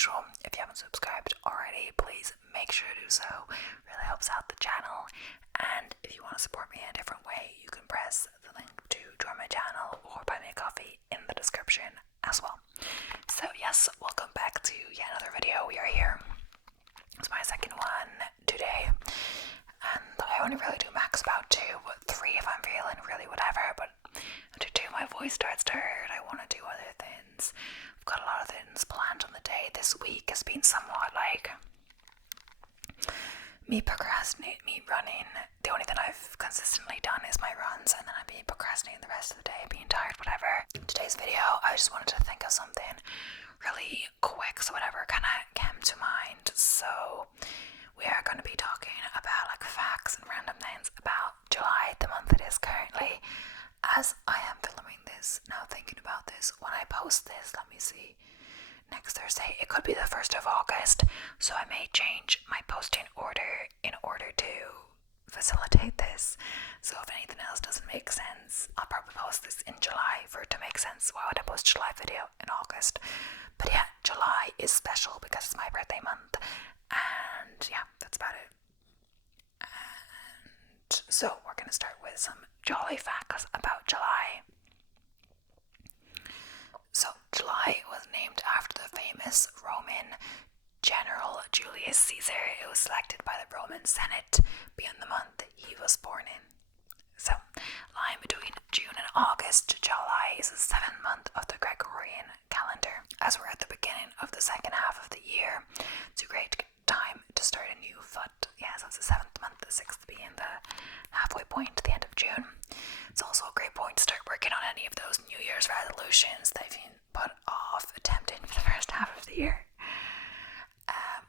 usual, if you haven't subscribed already, please make sure to do so. It really helps out the channel. And if you want to support me in a different way, you can press the link to join my channel or buy me a coffee in the description as well. So yes, welcome back to yet another video. We are here. It's my second one today. And I only really do max about 2, but 3 if I'm feeling really whatever. But after 2 my voice starts to hurt. I want to do other things. I've got a lot of things planned on the day. This week has been somewhat like me procrastinating, me running. The only thing I've consistently done is my runs, and then I've been procrastinating the rest of the day, being tired, whatever. Today's video, I just wanted to think of something really quick, so whatever kind of came to mind. So we are going to be talking about like facts and random things about July, the month it is currently. As I am filming this, now thinking about this, when I post this, let me see, next Thursday, it could be the 1st of August, so I may change my posting order in order to facilitate this. So if anything else doesn't make sense, I'll probably post this in July for it to make sense. Why would I post a July video in August? But yeah, July is special because it's my birthday month, and yeah, that's about it. And so we're going to start with some jolly facts about July. So July was named after the famous Roman general Julius Caesar. It was selected by the Roman Senate being the month he was born in. So, lying between June and August, July is the 7th month of the Gregorian calendar. As we're at the beginning of the second half of the year, it's a great time to start a new foot. Yeah, so it's the 7th month, the 6th being the halfway point to the end of June. It's also a great point to start working on any of those New Year's resolutions that you've put off attempting for the first half of the year.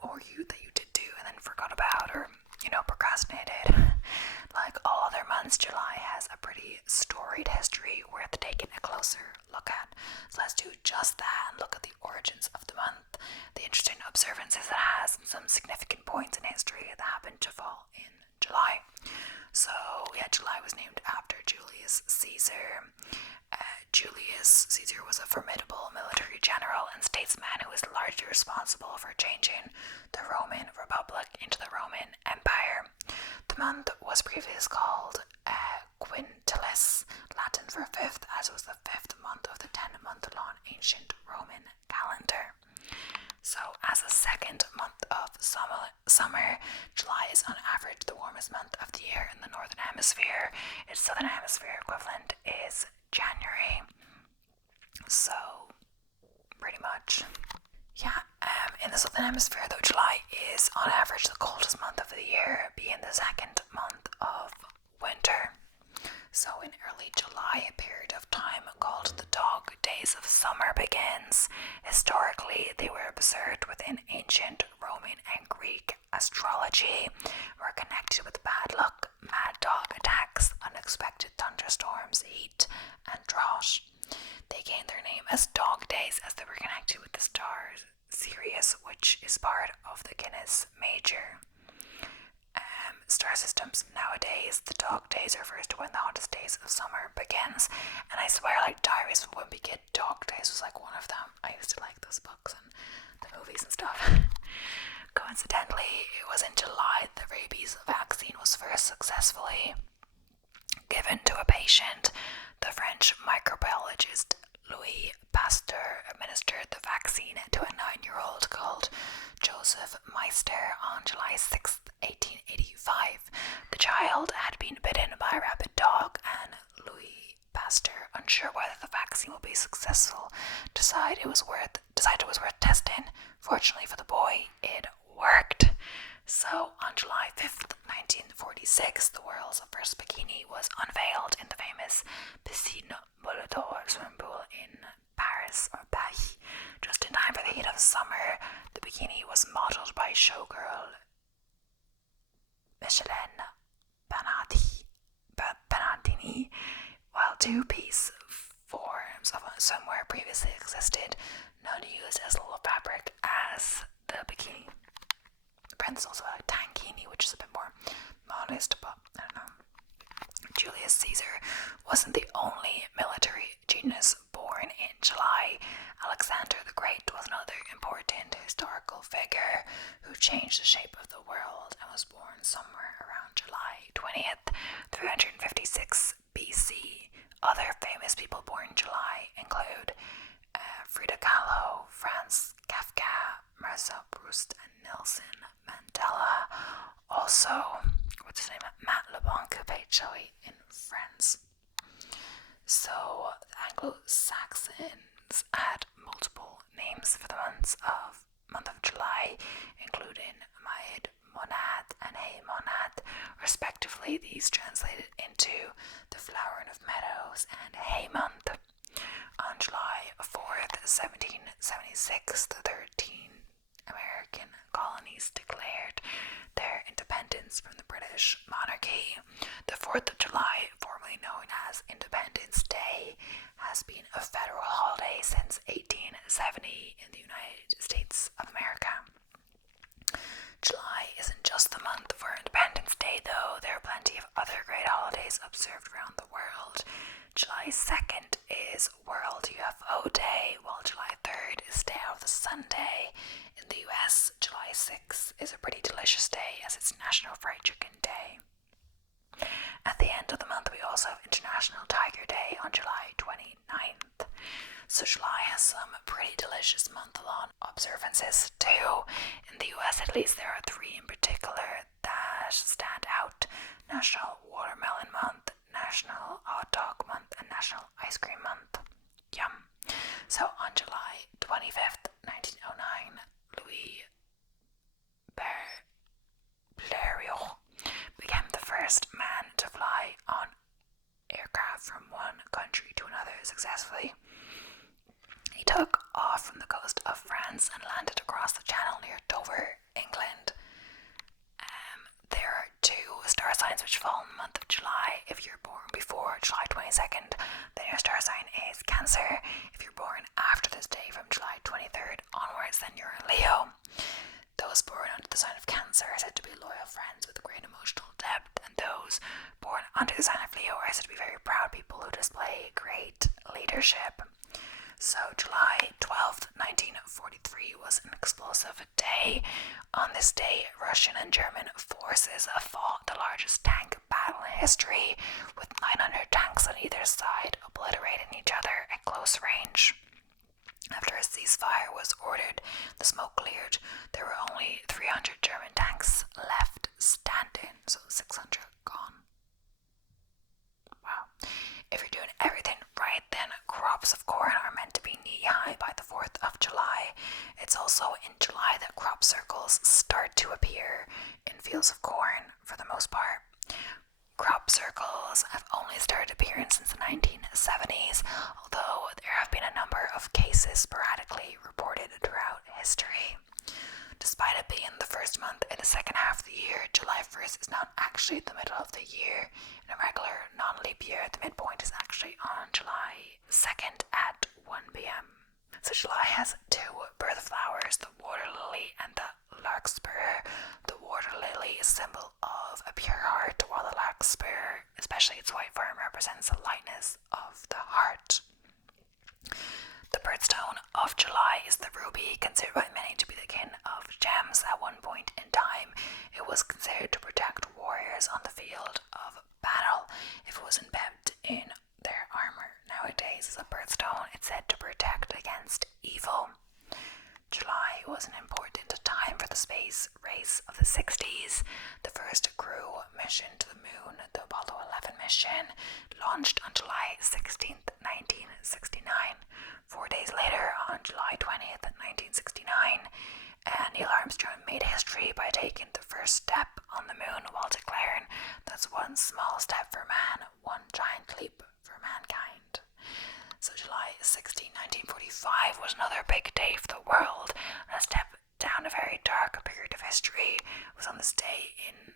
Or that you did do and then forgot about, or, procrastinated. Like all other months, July has a pretty storied history worth taking a closer look at. So let's do just that and look at the origins of the month, the interesting observances it has, and some significant points in history that happened to fall in July. So, yeah, July was named after Julius Caesar. Julius Caesar was a formidable military general and statesman who was largely responsible for changing the Roman Republic into the Roman Empire. The month was previously called Quintilis, Latin for 5th, as it was the 5th month of the 10-month-long ancient Roman calendar. So, as the second month of summer, July is on average the warmest month of the year in the Northern Hemisphere. Its Southern Hemisphere equivalent is January. So, pretty much. Yeah, in the Southern Hemisphere, though, July is on average the coldest month of the year, being the second month of winter. So in early July, a period of time called the dog days of summer begins. Historically, they were observed within ancient Roman and Greek astrology, were connected with bad luck, mad dog attacks, unexpected thunderstorms, heat, and drought. They gained their name as dog days as they were connected with the star Sirius, which is part of the Canis Major star systems. Nowadays, the dog days refers to when the hottest days of summer begins, and I swear, like, Diaries from Wimpy Kid, dog days was like one of them. I used to like those books and the movies and stuff. Coincidentally, it was in July the rabies vaccine was first successfully given to a patient. The French microbiologist Louis Pasteur administered the vaccine to a 9-year-old called Joseph Meister on July 6th, 1885. The child had been bitten by a rabid dog, and Louis Pasteur, unsure whether the vaccine would be successful, decided it was worth testing. Fortunately for the boy, it worked. So on July 5th, 1946, the world's first bikini was unveiled in the famous Piscine Molitor swimming pool in Paris. Just in time for the heat of summer. The bikini was modeled by showgirl Micheline Benatini, while 2-piece forms of swimwear previously existed, none used as little fabric as the bikini. There's also a tankini, which is a bit more modest, but I don't know. Julius Caesar wasn't the only military genius born born in July. Alexander the Great was another important historical figure who changed the shape of the world and was born somewhere around July 20th, 356 BC. Other famous people born in July include Frida Kahlo, Franz Kafka, Marcel Proust, and Nelson Mandela. Also, what's his name? Matt LeBlanc, who played Joey in Friends. So, the Anglo-Saxons had multiple names for the month of July, including Maed, Monad, and Hey Monad, respectively. These translated into the flowering of meadows and Hay month. On July 4th, 1776, the 13 American colonies declared their independence from the British monarchy. The 4th of July, formerly known as Independence Day, has been a federal holiday since 1870 in the United States of America. July isn't just the month for Independence Day, though. There are plenty of other great holidays observed around the world. July 2nd is World UFO Day, while July 3rd is Day of the Sun Day. In the US, July 6th is a pretty delicious day as it's National Fried Chicken Day. At the end of the month, we also have International Tiger Day on July 29th. So July has some pretty delicious month-long observances too. In the US, at least, there are 3 in particular that stand out: National Watermelon Month, National Hot Dog Month, and National Ice Cream Month. Yum. So on July 25th, 1909, Louis Blériot became the first man to fly on aircraft from one country to another successfully. He took off from the coast of France and landed across the channel near Dover, England. There are 2 star signs which fall in the month of July. If you're born before July 22nd, then your star sign is Cancer. If you're born after this day, from July 23rd onwards, then you're a Leo. Those born under the sign of Cancer are said to be loyal friends with great emotional depth, and those born under the sign of Leo are said to be very proud people who display great leadership. So July 12th, 1943 was an explosive day. On this day, Russian and German forces fought the largest tank battle in history, with 900 tanks on either side obliterating each other at close range. After a ceasefire was ordered, the smoke cleared. There were only 300 German tanks left standing, so 600 gone. Wow. If you're doing everything right, then crops of corn are meant to be knee-high by the 4th of July. It's also in July that crop circles start to appear in fields of corn, for the most part. Crop circles have only started appearing since the 1970s, although there have been a number of cases sporadically reported throughout history. Despite it being the first month in the second half of the year, July 1st is not actually the middle of the year. In a regular non-leap year, the midpoint is actually on July 2nd at 1 p.m. So July has 2 birth flowers, the water lily and the larkspur. The water lily is a symbol of a pure heart, while the larkspur, especially its white form, represents the lightness of the heart. The birthstone of July is the ruby, considered by many to be the king of gems. At one point in time, it was considered to protect warriors on the field of battle if it was embedded in their armor. Nowadays, as a birthstone, it's said to protect against evil. July was an important time for the space race of the 60s. The first crew mission to the moon, the Apollo 11 mission, launched on July 16th, 1969. 4 days later, on July 20th, 1969, Neil Armstrong made history by taking the first step on the moon while declaring, "That's one small step for man, one giant leap for mankind." So July 16, 1945 was another big day for the world, and a step down a very dark period of history. It was on this day in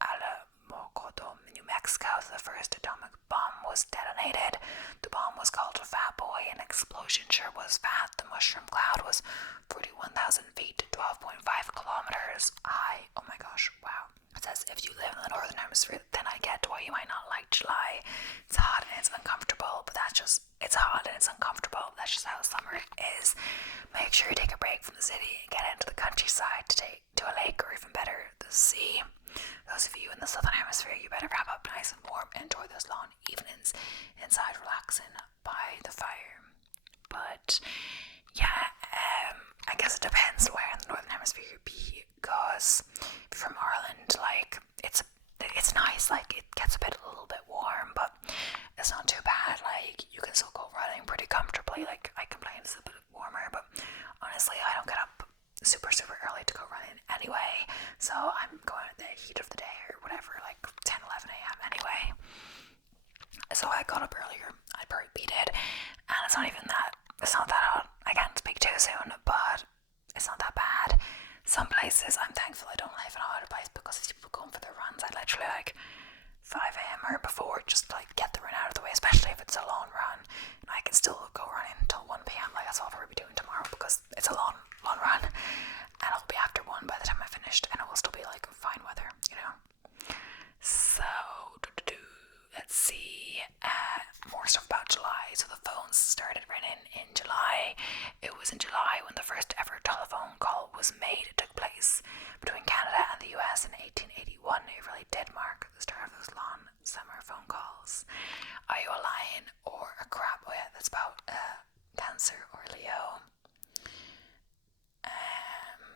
Alamogordo, New Mexico, the first atomic bomb was detonated. The bomb was called a Fat Boy, and explosion sure was fat. The mushroom cloud was 41,000 feet to 12.5 kilometers high. Oh my gosh, wow. It says, if you live in the northern hemisphere, then I get why you might not like July. It's hot and it's uncomfortable, but that's just, it's hot and it's uncomfortable. That's just how summer is. Make sure you take a break from the city and get into the countryside to a lake, or even better, the sea. Those of you in the southern hemisphere, you better wrap up nice and warm and enjoy those long evenings inside relaxing by the fire. But yeah, I guess it depends where in the northern hemisphere you be, because if you're from Ireland, like it's nice, like it gets a little bit warm, but it's not too bad. Like you can still go running pretty comfortably. Like I complain it's a bit warmer, but honestly I don't get up super early to go running anyway, so I'm going at the heat of the day or whatever, like 10-11 a.m. anyway. So I got up earlier, I probably beat it, and it's not that hot. I can't speak too soon, but it's not that bad. Some places, I'm thankful I don't live in a hotter place, because these people going for their runs, I literally like 5 a.m. or before, just like get the run out of the way, especially if it's a long run. And I can still go running until 1 p.m. Like that's what I'll be doing tomorrow, because it's a long run, and it'll be after 1 by the time I finished, and it will still be like fine weather, you know. So let's see, more stuff about July. So the phones started ringing in July. It was in July when the first ever telephone call was made. It took place between Canada and the US in 1881. It really did mark the start of those long summer phone calls. Are you a lion or a crab? Oh yeah, that's about Cancer or Leo.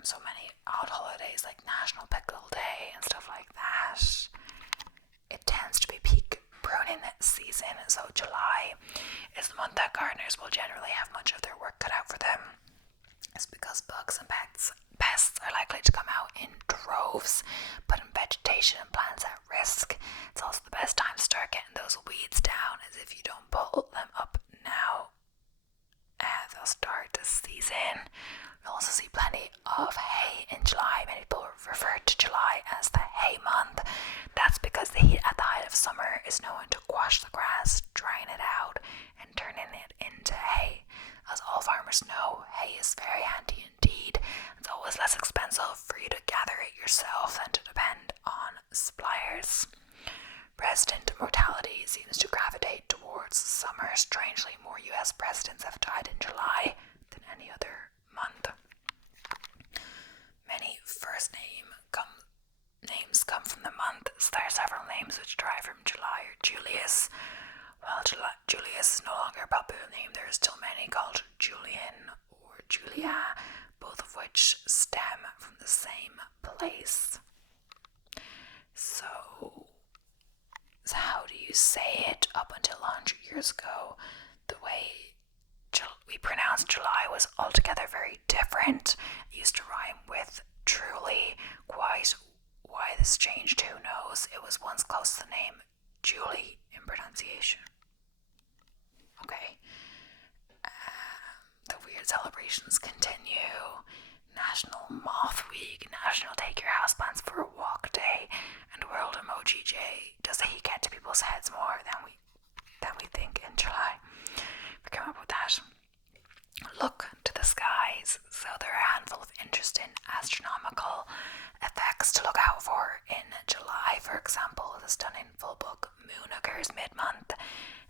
So many odd holidays like National Pickle Day and stuff like that. It tends to be peak pruning season, so July is the month that gardeners will generally have much of their work cut out for them. It's because bugs and pests are likely to come out in droves, putting vegetation and plants at risk. It's also the best time to start getting those weeds down, as if you don't pull them up now, they'll start to season. You'll also see plenty of hay in July. Many people refer to July as the hay month. That's because the heat at the height of summer is known to quash the grass, drying it out and turning it into hay. As all farmers know, hay is very handy indeed. It's always less expensive for you to gather it yourself than to depend on suppliers. President mortality seems to gravitate towards summer. Strangely, more US presidents have died in July than any other month. Many first names come from the month, so there are several names which derive from July or Julius. While Julius is no longer a popular name, there are still many called Julian or Julia, both of which stem from the same place. So how do you say it? Up until 100 years ago, the way we pronounced July was altogether very different. It used to rhyme with truly. Quite why this changed, who knows? It was once close to the name Julie in pronunciation. Okay. The weird celebrations continue. National Moth Week, National Take Your Houseplants for a Walk Day, and World Emoji Day. Does the heat get to people's heads more than we think in July? We came up with that. Look to the skies. So there are a handful of interesting astronomical effects to look out for in July. For example, the stunning full book moon occurs mid-month,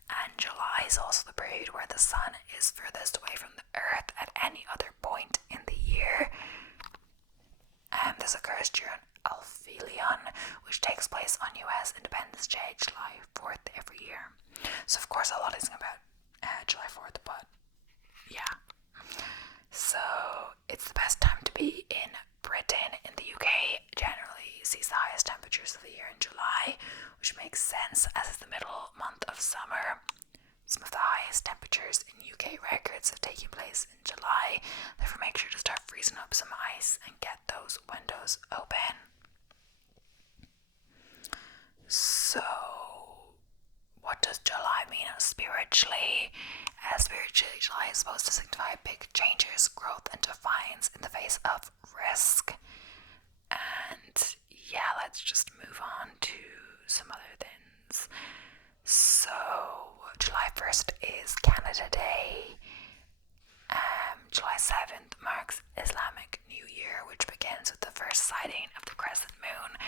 and July is also the period where the sun is furthest away from the earth at any other point in the year. This occurs during Alphelion, which takes place on US Independence Day, July 4th every year. So of course a lot is about July 4th, but yeah. So it's the best time to be in Britain. In the UK generally sees the highest temperatures of the year in July, which makes sense as it's the middle month of summer. Some of the highest temperatures in UK records have taken place in July. Therefore make sure to start freezing up some ice and get those windows open. So what does July mean spiritually? Spiritually, July is supposed to signify big changes, growth, and defiance in the face of risk. And yeah, let's just move on to some other things. So July 1st is Canada Day. July 7th marks Islamic New Year, which begins with the first sighting of the crescent moon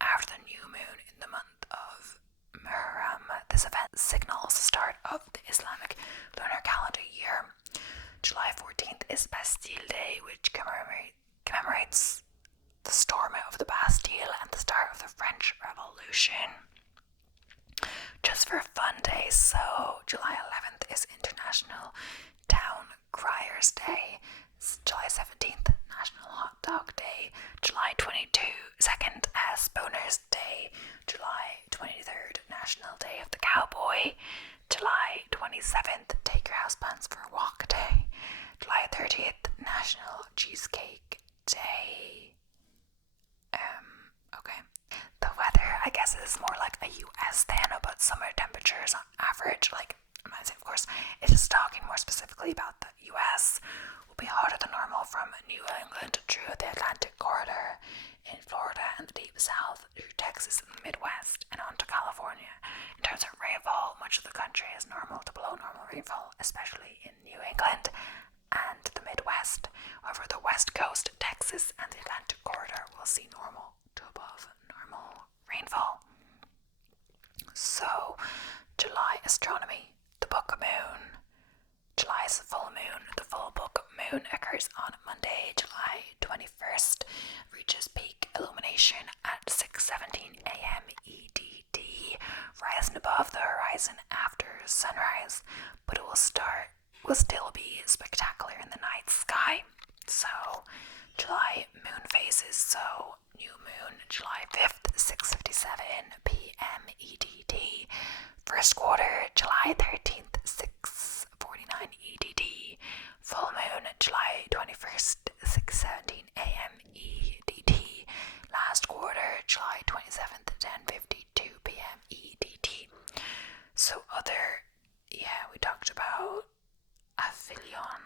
after the new moon in the month of Muharram. This event signals the start of the Islamic lunar calendar is Bastille Day, which commemorates the storming of the Bastille and the start of the French Revolution. Just for fun days, so July 11th is International Town Criers Day, July 17th, National Hot Dog Day, July 22nd, Spooners Day, July 23rd, National Day of the Cowboy, July 27th, Take Your Houseplants for a Walk Day, July 30th, National Cheesecake Day. Okay. The weather, I guess, is more like a US thing, but summer temperatures on average, like, of course, it is talking more specifically about the US, will be hotter than normal from New England through the Atlantic corridor in Florida and the deep south through Texas and the Midwest and on to California. In terms of rainfall, much of the country is normal to below normal rainfall, especially in New England and the Midwest. However, the West Coast, Texas, and the Atlantic corridor will see normal to above normal rainfall. So, July astronomy, the book moon. July is a full moon. The full book moon occurs on Monday, July 21st, reaches peak illumination at 6:17 a.m. EDT, rising above the horizon after sunrise, but it will still be spectacular in the night sky. So, July moon phases, so new moon, July 5th, 6:57 p.m. EDT. First quarter, July 13th, 6:49 EDT. Full moon, July 21st, 6:17 a.m. EDT. Last quarter, July 27th, 10:52 p.m. EDT. So we talked about Aphelion.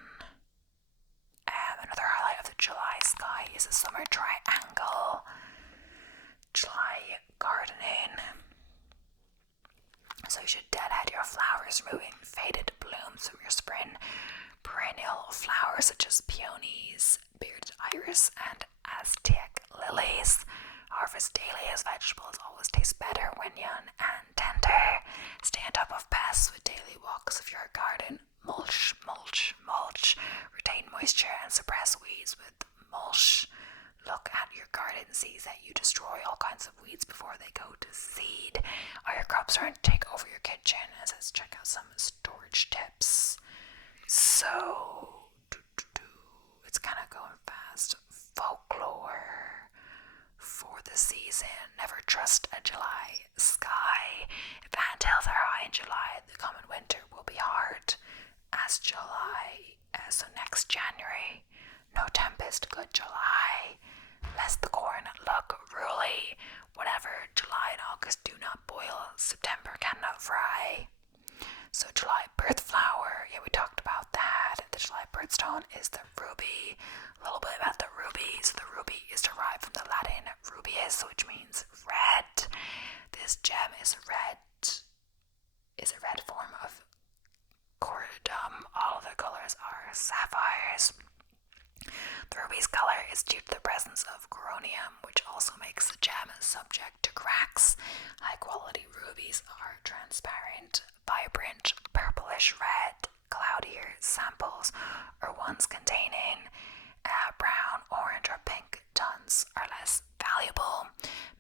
Another highlight of the July sky is a summer triangle. July gardening. So you should deadhead your flowers, removing faded blooms from your spring perennial flowers such as peonies, bearded iris, and Aztec lilies. Harvest daily as vegetables always taste better when young and tender. Stay on top of pests with daily walks of your garden. Mulch. Retain moisture and suppress weeds with mulch. Look at your garden, see that you destroy all kinds of weeds before they go to seed. Or your crops aren't to take over your kitchen. And let's check out some storage tips. So, it's kind of going fast. Folklore for the season. Never trust a July sky. If fantails are high in July, the coming winter will be hard. As July, so next January, no tempest, good July. Lest the corn look ruly. Whatever July and August do not boil, September cannot fry. So July birth flower, we talked about that. The July birthstone is the ruby. A little bit about the ruby. So the ruby is derived from the Latin rubius, which means red. This gem is a red form of corundum. All of the colors are sapphires. The ruby's color is due to the presence of coronium, which also makes the gem subject to cracks. High-quality rubies are transparent, vibrant, purplish red. Cloudier samples or ones containing brown, orange, or pink tones are less valuable.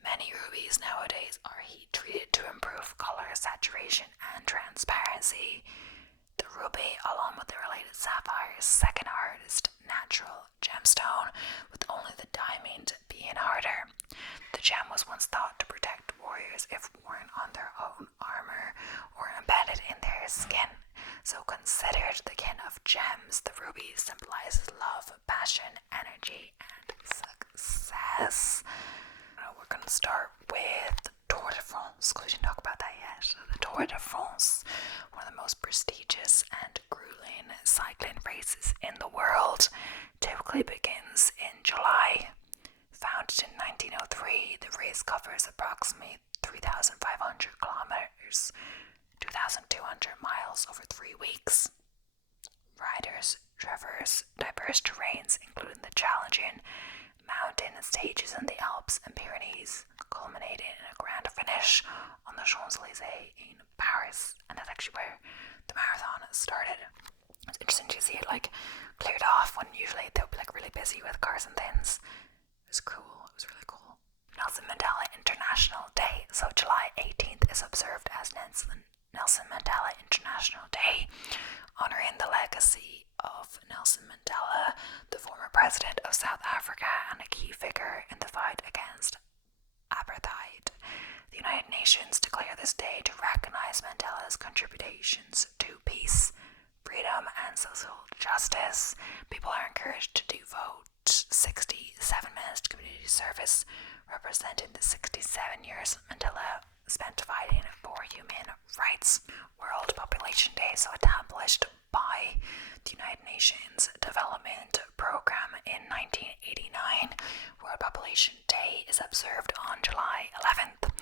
Many rubies nowadays are heat-treated to improve color saturation and transparency. The ruby, along with the related sapphire, is second hardest natural gemstone, with only the diamond being harder. The gem was once thought to protect warriors if worn on their own armor or embedded in their skin. So considered the kin of gems, the ruby symbolizes love, passion, energy, and success. We're going to start with Tour de France, because we didn't talk about that yet. The Tour de France, one of the most prestigious and grueling cycling races in the world, typically begins in July. Founded in 1903, the race covers approximately 3,500 kilometers, 2,200 miles over 3 weeks. Riders traverse diverse terrains, including the challenging mountain stages in the Alps and Pyrenees, culminating in a grand finish on the Champs-Élysées in Paris. And that's actually where the marathon started. It's interesting to see it cleared off Nelson Mandela International Day, honouring the legacy of Nelson Mandela, the former president of South Africa and a key figure in the fight against apartheid. The United Nations declare this day to recognise Mandela's contributions to peace, freedom and social justice. People are encouraged to devote 67 minutes to community service, representing the 67 years Mandela spent fighting for human rights. World Population Day is established by the United Nations Development Programme in 1989. World Population Day is observed on July 11th.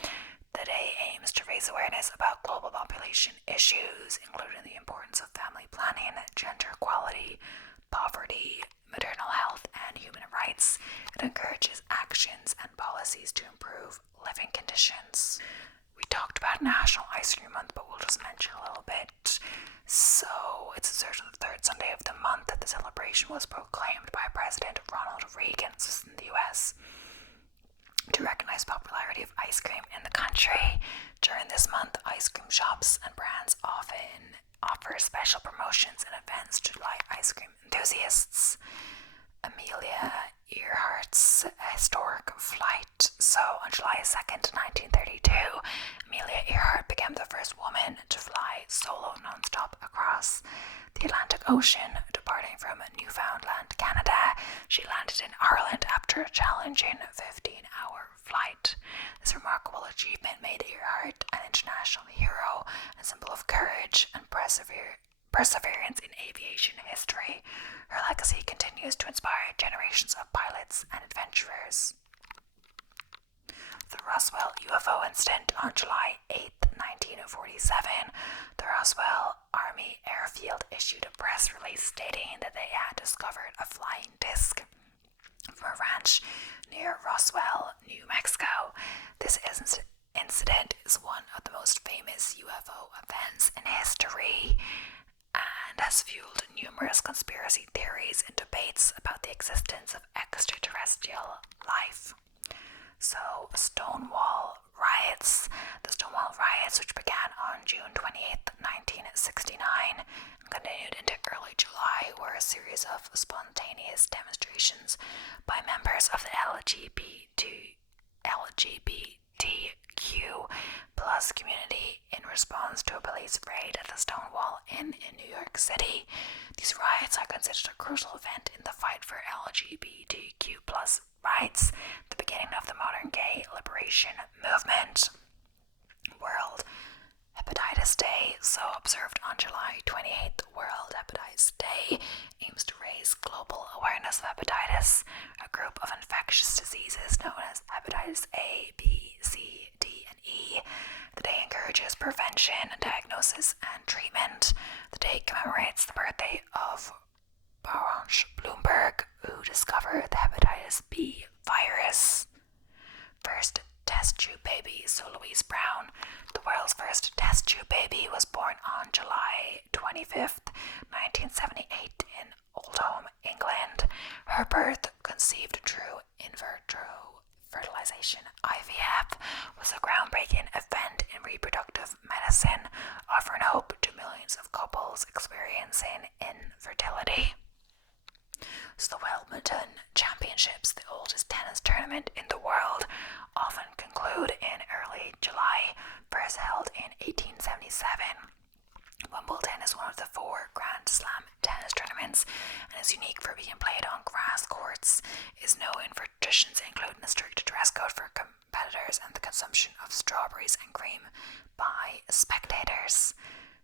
The day aims to raise awareness about global population issues, including the importance of family planning, gender equality, poverty, maternal health, and human rights. It encourages actions and policies to improve living conditions. We talked about National Ice Cream Month, but we'll just mention a little bit. So, it's observed on the third Sunday of the month. The celebration was proclaimed by President Ronald Reagan, this is in the US, to recognize popularity of ice cream in the country. During this month, ice cream shops and brands often offer special promotions and events to delight ice cream enthusiasts. Amelia Earhart's historic flight. So, on July 2nd, 1932, Amelia Earhart became the first woman to fly solo non-stop across the Atlantic Ocean, departing from Newfoundland, Canada. She landed in Ireland after a challenging 15-hour flight. This remarkable achievement made Earhart an international hero, a symbol of courage and perseverance in aviation history. Her legacy continues to inspire generations of pilots and adventurers. The Roswell UFO incident on July 8, 1947, the Roswell Army Airfield issued a press release stating that they had discovered a flying disc from a ranch near Roswell, New Mexico. This incident is one of the most famous UFO events in history and has fueled numerous conspiracy theories and debates about the existence of extraterrestrial life. So, Stonewall riots. The Stonewall riots, which began on June 28, 1969, and continued into early July, were a series of spontaneous demonstrations by members of the LGBTQ plus community in response to a police raid at the Stonewall Inn in New York City. These riots are considered a crucial event in the fight for LGBTQ plus rights, the beginning of the modern gay liberation movement. World Hepatitis Day, so observed on July 28th, World Hepatitis Day aims to raise global awareness of hepatitis, a group of infectious diseases known as hepatitis A, B, C, D, and E. The day encourages prevention, diagnosis, and treatment. The day commemorates the birthday of Baruch Blumberg, who discovered the hepatitis B virus. First test tube baby, so Louise Brown. The world's first test tube baby was born on July 25th, 1978 in Oldham, England. Her birth, conceived through in vitro fertilization (IVF), was a groundbreaking event in reproductive medicine, offering hope to millions of couples experiencing infertility. So the Wimbledon Championships, the oldest tennis tournament in the world, often conclude in early July, first held in 1877. Wimbledon is one of the 4 Grand Slam tennis tournaments and is unique for being played on grass courts. It is known for traditions including a strict dress code for competitors and the consumption of strawberries and cream by spectators.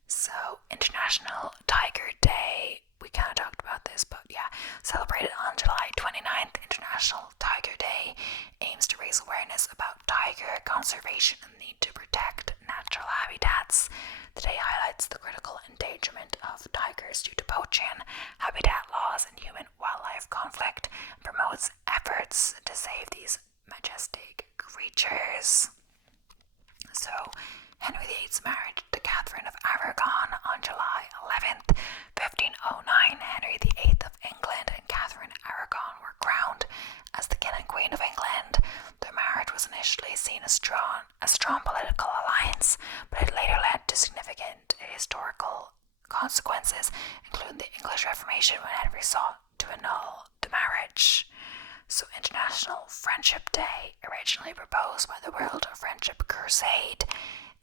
So, International Tiger Day. We kind of talked about this, but yeah, celebrated on July 29th, International Tiger Day aims to raise awareness about tiger conservation and the need to protect natural habitats. The day highlights the critical endangerment of tigers due to poaching, habitat loss, and human-wildlife conflict, and promotes efforts to save these majestic creatures. So, Henry VIII's marriage to Catherine of consequences, including the English Reformation when Henry sought to annul the marriage. So International Friendship Day, originally proposed by the World Friendship Crusade.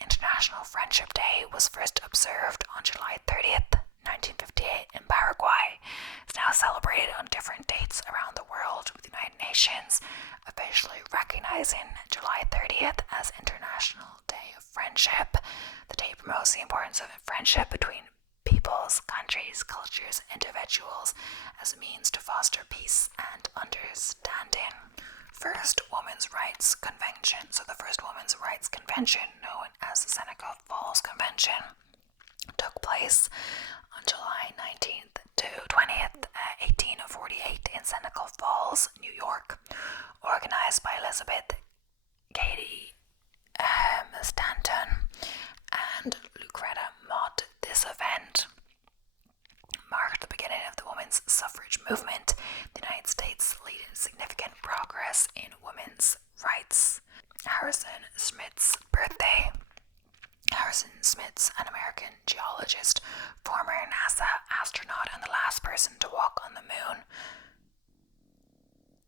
International Friendship Day was first observed on July 30th, 1958 in Paraguay. It's now celebrated on different dates around the world, with the United Nations officially recognizing July 30th as International Day of Friendship. The day promotes the importance of friendship between peoples, countries, cultures, individuals as a means to foster peace and understanding. First Women's Rights Convention. So the first Women's Rights Convention, known as the Seneca Falls Convention, took place on July 19th to 20th, 1848 in Seneca Falls, New York, organized by Elizabeth Cady Stanton and Lucretta Mott. This event marked the beginning of the women's suffrage movement, the United States leading significant progress in women's rights. Harrison Smith's birthday. Harrison Smith's an American geologist, former NASA astronaut, and the last person to walk on the moon,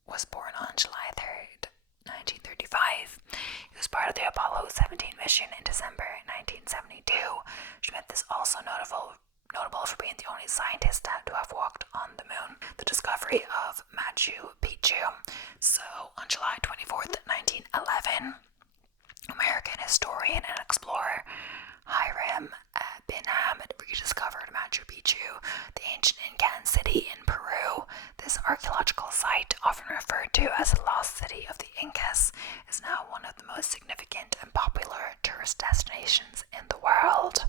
was born on July 3rd, 1935. He was part of the Apollo 17 mission in December 1972. Smith is also notable for being the only scientist to have walked on the moon. The discovery of Machu Picchu. So, on July 24th, 1911, American historian and explorer Hiram Bingham rediscovered Machu Picchu, the ancient Incan city in Peru. This archaeological site, often referred to as the lost city of the Incas, is now one of the most significant and popular tourist destinations in the world.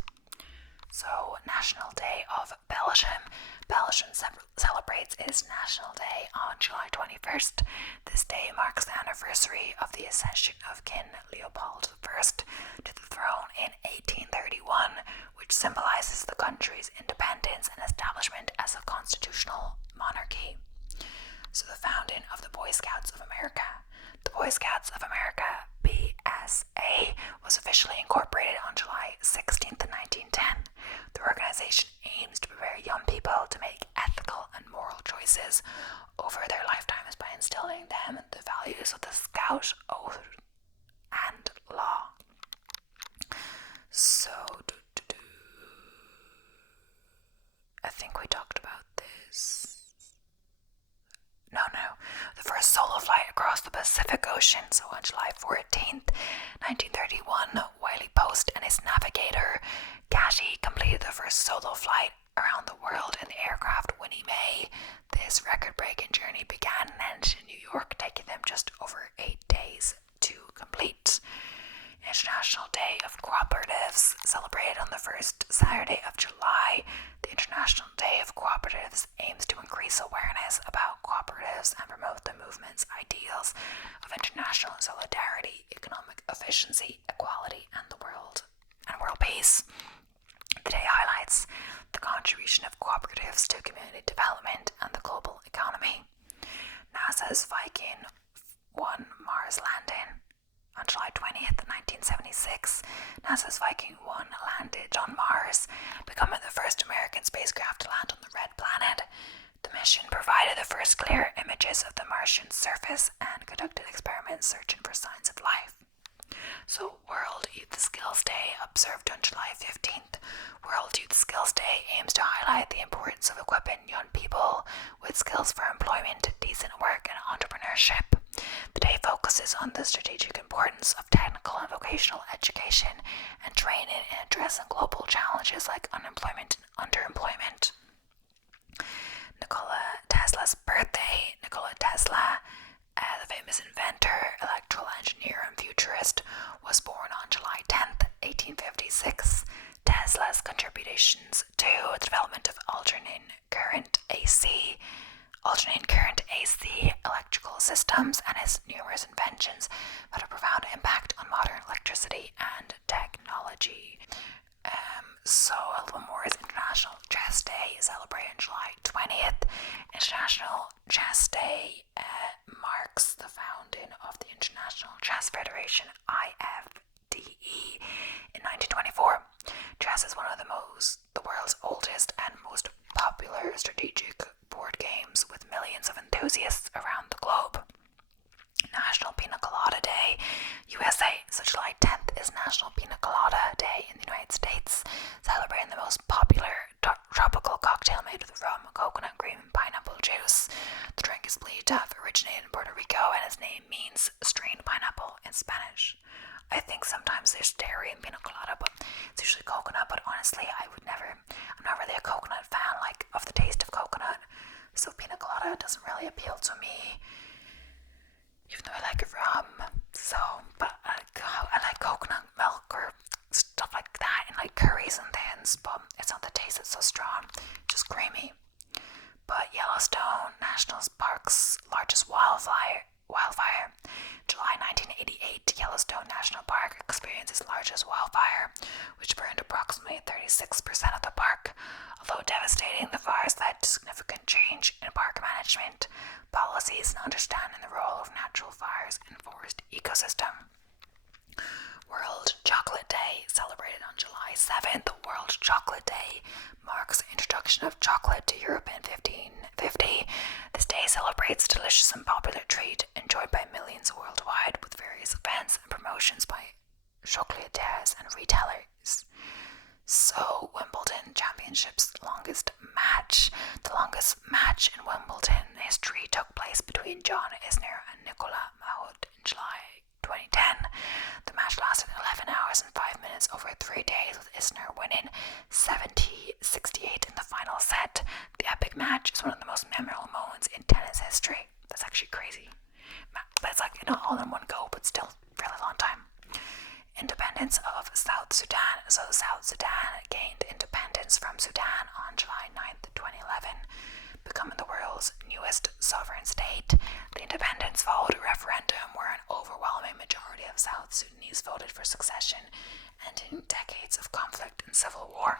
So, National Day of Belgium. Belgium celebrates its National Day on July 21st. This day marks the anniversary of the accession of King Leopold I to the throne in 1831, which symbolizes the country's independence and establishment as a constitutional monarchy. So, the founding of the Boy Scouts of America. The Boy Scouts of America, BSA, was officially incorporated on July 16th, 1910. The organization aims to prepare young people to make ethical and moral choices over their lifetimes by instilling them the values of the Scout oath and law. So, I think we talked about this. No. The first solo flight across the Pacific Ocean. So on July 14th, 1931, Wiley Post and his navigator, Gatty, completed the first solo flight around the world in the aircraft Winnie Mae. This record-breaking journey began and ended in New York, taking them just over 8 days to complete. International Day of Cooperatives, celebrated on the first Saturday of July. The International Day of Cooperatives aims to increase awareness about cooperatives and promote the movement's ideals of international solidarity, economic efficiency, equality, and world peace. The day highlights the contribution of cooperatives to community development and the global economy. NASA's Viking 1 Mars landing. On July 20th, 1976, NASA's Viking 1 landed on Mars, becoming the first American spacecraft to land on the Red Planet. The mission provided the first clear images of the Martian surface and conducted experiments searching for signs of life. So, World Youth Skills Day, observed on July 15th. World Youth Skills Day aims to highlight the importance of equipping young people with skills for employment, decent work, and entrepreneurship. The day focuses on the strategic importance of technical and vocational education and training in addressing global challenges like unemployment and underemployment. Nikola Tesla's birthday. Nikola Tesla, the famous inventor, electrical engineer, and futurist, was born on July 10th, 1856. Tesla's contributions to the development of alternating current AC electrical systems, and his numerous inventions had a profound impact on modern electricity and technology. So a little more is International Chess Day, celebrated on July 20th. International Chess Day marks the founding of the International Chess Federation, IFDE, in 1924. Chess is one of the world's world's oldest and most popular strategic board games with millions of enthusiasts around the globe. National Pina Colada Day, USA. So July 10th is National Pina Colada Day in the United States, celebrating the most popular tropical cocktail made with rum, coconut cream, and pineapple juice. The drink is believed to have originated in Puerto Rico, and its name means strained pineapple in Spanish. I think sometimes there's dairy in pina colada, but it's usually coconut. But honestly, I'm not really a coconut fan, like, of the taste of coconut. So pina colada doesn't really appeal to me, even though I like rum. But I like coconut milk or stuff like that in like curries and things, but it's not the taste that's so strong, just creamy. But Yellowstone National Park's largest wildfire. July 1988, Yellowstone National Park experienced its largest wildfire, which burned approximately 36% of the park. Although devastating, the fires led to significant change in park management policies and understanding the role of natural fires in forest ecosystem. World Chocolate Day, celebrated on July 7th. World Chocolate Day marks the introduction of chocolate to Europe in 1550. This day celebrates a delicious and popular treat enjoyed by millions worldwide, with various events and promotions by chocolatiers and retailers. So, Wimbledon Championships longest match. The longest match in Wimbledon history took place between John Isner and Nicolas Mahut in July 2010. The match lasted 11 hours and 5 minutes over 3 days, with Isner winning 70-68 in the final set. The epic match is one of the most memorable moments in tennis history. That's actually crazy. That's like not all in one go, but still really long time. Independence of South Sudan. So South Sudan gained independence from Sudan on July 9th, 2011, becoming the world's newest sovereign state. The independence followed a referendum where an overwhelming majority of South Sudanese voted for succession, ending decades of conflict and civil war.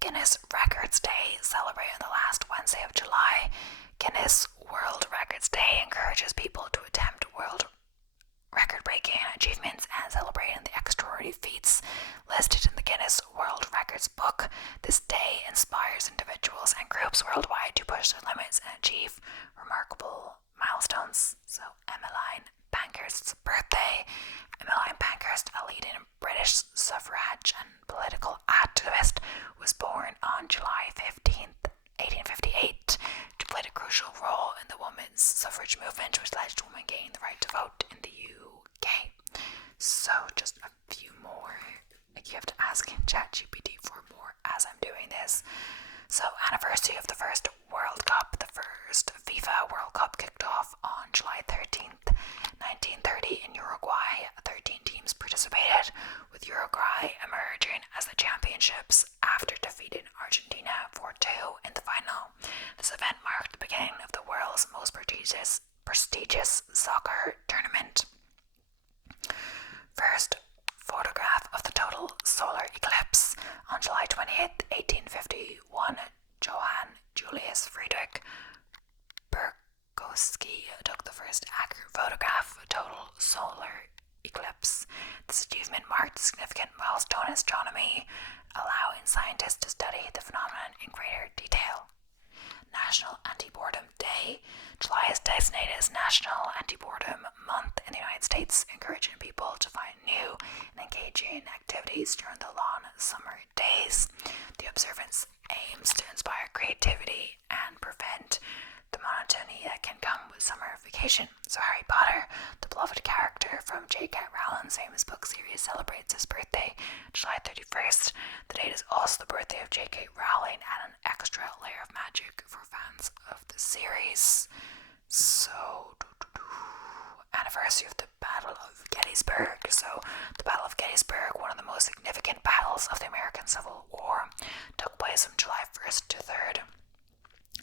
Guinness Records Day, celebrated on the last Wednesday of July. Guinness World Records Day encourages people to attempt world record-breaking achievements and celebrating the extraordinary feats listed in the Guinness World Records book. This day inspires individuals and groups worldwide to push their limits and achieve remarkable milestones. So, Emmeline Pankhurst's birthday. Emmeline Pankhurst, a leading British suffrage and political activist, was born on July 15th, 1858. She played a crucial role in the women's suffrage movement, which led to women gaining the right to vote in the UK. So, just a few more. Like, you have to ask in ChatGPT for more as I'm doing this. So, anniversary of the first World Cup. The first FIFA World Cup kicked off on July 13th, 1930 in Uruguay. 13 teams participated, with Uruguay emerging as the championships after defeating Argentina 4-2 in the final. This event marked the beginning of the world's most prestigious soccer tournament. First photograph of the total solar eclipse. On July 28th, 1851, Johann Julius Friedrich Berkowski took the first accurate photograph of a total solar eclipse. This achievement marked a significant milestone in astronomy, allowing scientists to study the phenomenon in greater detail. National Anti-Boredom Day. July is designated as National Anti-Boredom Month in the United States, encouraging people to find new and engaging activities during the long summer days. The observance aims to inspire creativity and prevent the monotony that can come with summer vacation. So Harry Potter, the beloved character from J.K. Rowling's famous book series, celebrates his birthday July 31st. The date is also the birthday of J.K. Rowling, and an extra layer of magic for fans of the series. So, anniversary of the Battle of Gettysburg. So, the Battle of Gettysburg, one of the most significant battles of the American Civil War, took place from July 1st to 3rd.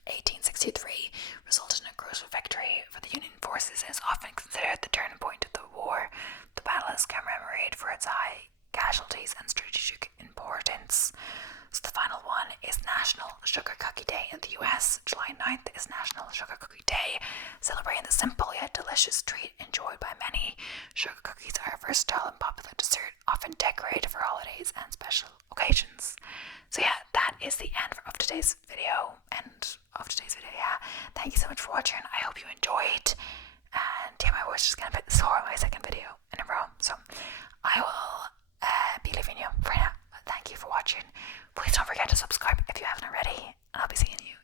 1863 resulted in a crucial victory for the Union forces and is often considered the turning point of the war. The battle is commemorated for its high casualties and strategic importance. So the final one is National Sugar Cookie Day in the US. July 9th is National Sugar Cookie Day, celebrating the simple yet delicious treat enjoyed by many. Sugar cookies are a versatile and popular dessert, often decorated for holidays and special occasions. So is the end of today's video. Yeah. Thank you so much for watching. I hope you enjoyed. And yeah, my voice is getting a bit sore on my second video in a row. So I will be leaving you for now. But thank you for watching. Please don't forget to subscribe if you haven't already. And I'll be seeing you